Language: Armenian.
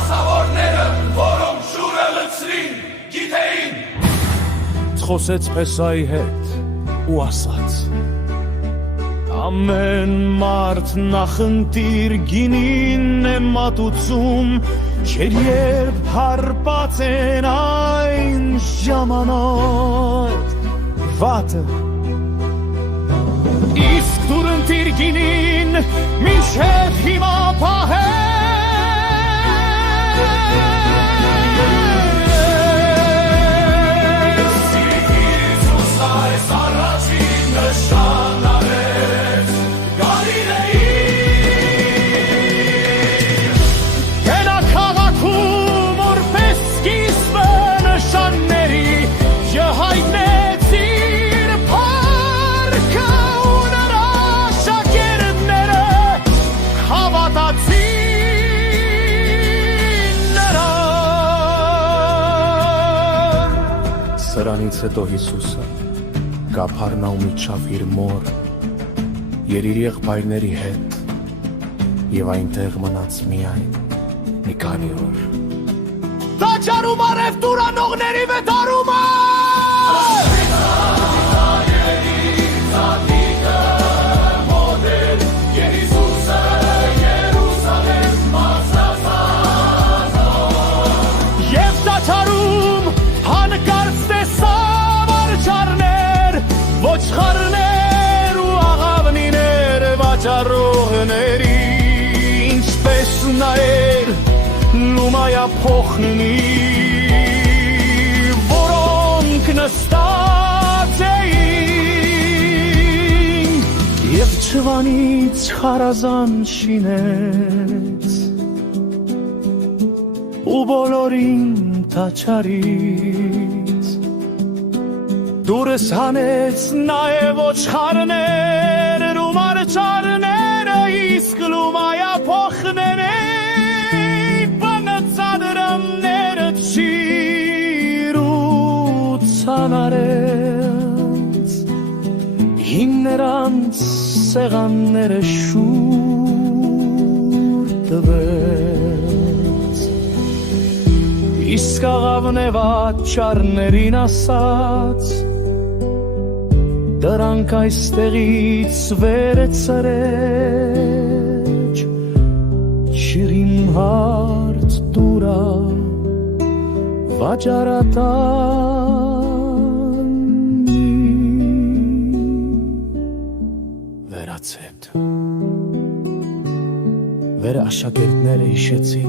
Մասավորները, որոնք շուրը լցրին, գիտեին։ Խոսեց Փեսայի հետ ու ասաց. Ամեն մարդ նախընտիր գինին է մատուցում, չէր երբ հարբած են այն ժամանակ վատը, իսկ դուր ընտիր գինին մինչև հիմա պահես։ Հիսուս այս առաջին նշան արեց Գալիլեի։ Գնա քաղաքում որպես սկիզբը նշանների, Յհայտնեց իր փառքը ու նրա աշակերտները հավատացին նրան։ Սրանից հետո Հիսուսը Կափառնաում իջավ իր մոր և իր եղբայրների հետ և այնտեղ մնաց միայն մի քանի օր։ Տաճարում առևտուր անողների վետարումը։ Եվ տաճարում հանկարծ տեսավ արջառներ, ոչխարներ ու աղավնիներ վաճառողների, ինչպես նայեր լումայափոխնի, որոնք նստած էին, և չվանից խարազան շինեց ու բոլորին տաճարից դուրս հանեց նաև ոչխարներն ու արջառները, իսկ լումայափոխների բանացադրամները չիրուցան արեց, հին նրանց սեղանները շուռ տվեց, իսկ աղավնե վաճառներին ասաց. Դրանք այստեղից վերցրեք, չիրիմ հարց դուրա վաճառատանի վերացეთ։ Վերաշակերտները հիշեցին